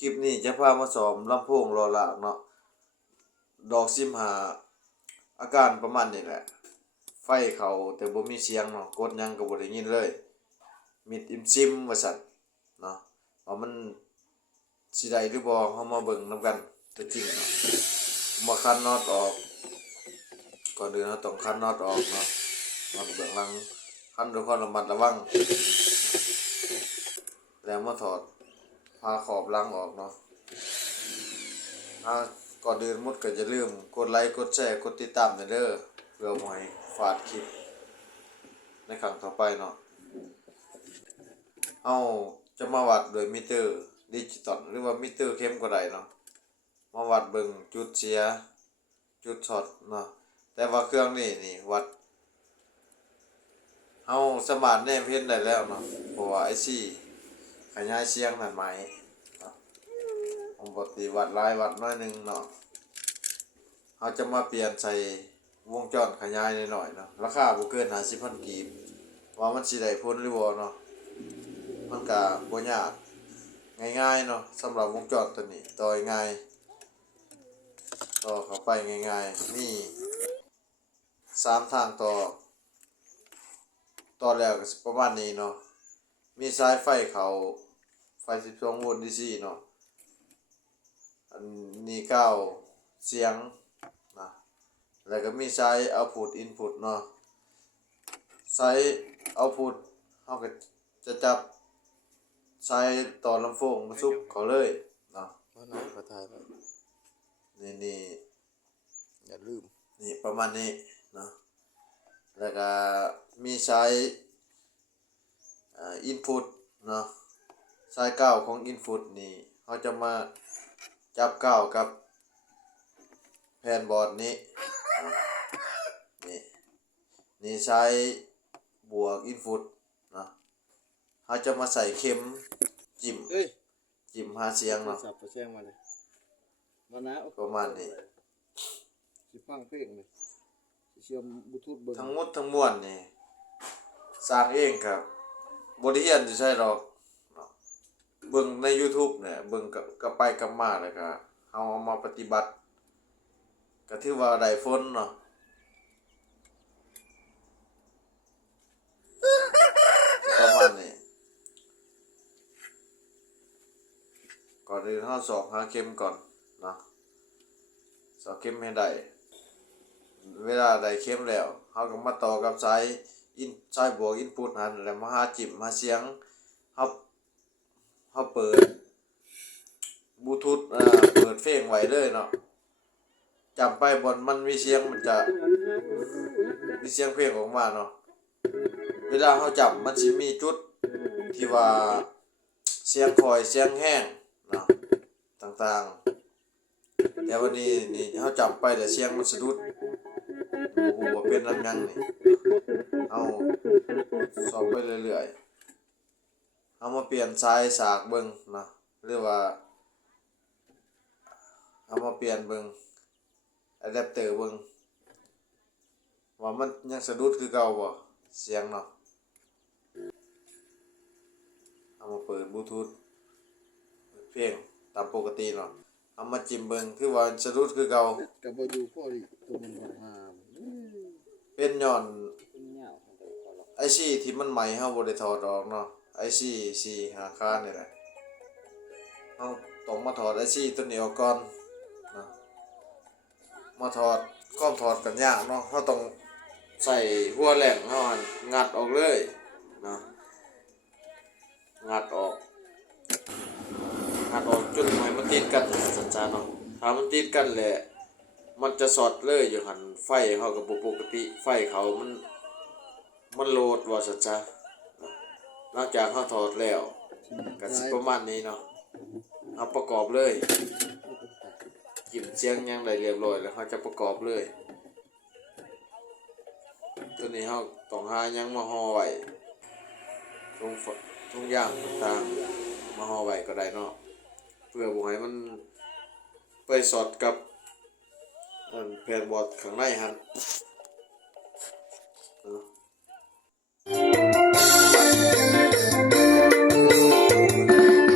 คลิปนี้จะพามาสอมลำโพงรอละเนาะดอกซิมหาอาการประมาณนี้แหละไฟเขาแต่บ่มีเสียงเนาะกดหยังก็บ่ได้ยินเลยมิดอิมซิมว่าซั่นเนาะว่ามันสิได้หรือบ่เฮามาเบิ่งนำกันตัวจริงเนาะมาคันน็อตออกก่อนอื่นเราต้องคันน็อตออกเนาะน็อตเบื้องหลังคันด้วยความระมัดระวังแล้วมาถอดผ้าขอบหลังออกเนาะก่อนอื่นหมดก็อย่าลืมกดไลค์กดแชร์กดติดตามเด้อเพื่อบ่ให้พลาดคลิปในครั้งต่อไปเนาะเอาจะมาวัดโดยมิเตอร์ดิจิตอลหรือว่ามิเตอร์เข้มก็ได้เนาะมาวัดเบิ่งจุดเสียจุดช็อตเนาะแต่ว่าเครื่องนี่วัดเฮาสามารถแนมเห็นได้แล้วเนาะเพราะว่าICขยายเสียงนั่นหมายเนาะผมปกติวัดหลายวัดน้อยนึงเนาะเฮาจะมาเปลี่ยนใส่วงจรขยายหน่อยๆเนาะราคาบ่เกิน50,000กีบว่ามันสิได้ผลหรือบ่เนาะมันก็บ่ยากง่ายๆเนาะสำหรับวงจรตัวนี้ต่อง่ายต่อเข้าไปง่ายๆมี3ทางต่อแล้วก็ประมาณนี้เนาะมีสายไฟเข้าไฟ12โวลต์ DC เนาะอันนี้ก้าวเสียงนะแล้วก็มีสาย output input เนาะสาย output เฮาก็จะจับสายต่อลำโพงมาซุกเขาเลยเนาะเอาหน้าก็ถ่ายไว้นี่อย่าลืมนี่ประมาณนี้เนาะแล้วก็มีสายinput เนาะสายก้าวของ input นี่เขาจะมาจับก้าวกับแผ่นบอร์ดนี้นี่สายบวก input เนาะเขาจะมาใส่เข็มจิ้มหาเสียงเนาะสับแซงมาเลยมานะประมาณนี้สิฟังเพลงเลยสิเชื่อมบลูทูธเบิ่งทั้งหมดทั้งมวลนี่สร้างเองครับบ่ได้เรียนสิใช่หรอกเนาะเบิ่งใน YouTube เนี่ยเบิ่งกับไปกับมาแล้วก็เอามาปฏิบัติก็ถือว่าได้ผลเนาะประมาณนี้ก่อนอื่นเฮาสอบหาเข็มก่อนเนาะสอบเข็มให้ได้เวลาได้เข็มแล้วเฮาก็มาต่อกับสายบวกอินพุตหันแล้วมาหาจิ้มหาเสียงเฮาเปิดบลูทูธเปิดเพลงไว้เลยเนาะจำไปบนมันมีเสียงมันจะมีเสียงเพลงออกมาเนาะเวลาเฮาจับมันสิมีจุดที่ว่าเสียงคอยเสียงแห้งเนาะต่างๆแต่วันนี้นี่เฮาจับไปแต่เสียงมันสะดุดโอ้โหว่าเป็นนำยังนี่เอาสอบไปเรื่อยๆเอามาเปลี่ยนสายสากเบิ่งเนาะหรือว่าเอามาเปลี่ยนเบิ่งอะแดปเตอร์เบิ่งว่ามันยังสะดุดคือเก่าบ่เสียงเนาะเอามาเปิดบลูทูธเพลงตามปกติเนาะเอามาจิ้มเบิ่งคือว่าสะดุดคือเก่าก็บ่อยู่พอดีตัวมันบ่หามเป็นย้อนเป็นยาวของตัวเขาหรอกIC ที่มันใหม่เฮาบ่ได้ถอดออกเนาะ IC 4หาค่านี่แหละเฮาต้องมาถอด IC ตัวนี้ออกก่อนเนาะมาถอดความถอดกันยากเนาะเฮาต้องใส่หัวแหลมเฮาหั่นงัดออกเลยเนาะงัดออกจนให้มันติดกันสัญๆเนาะถ้ามันติดกันแหละมันจะช็อตเลยอยู่หั่นไฟเฮาก็บ่ปกติไฟเขามันโหลดว่าซั่นซะหลังจากเฮาถอดแล้วก็สิประมาณนี้เนาะเอาประกอบเลยจิ้มเสียงยังได้เรียบร้อยแล้วเฮาจะประกอบเลยตัวนี้เฮาต้องหาหยังมาห่อไว้ทุกอย่างต่างๆมาห่อไว้ก็ได้เนาะเพื่อบ่ให้มันไปสอดกับแผ่นบอร์ดข้างในหั่น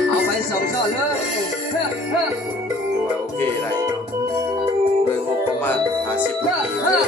เอาไป2 ช้อนเลย ถือว่าโอเคได้เนาะโดยงบประมาณ50 ปีเลย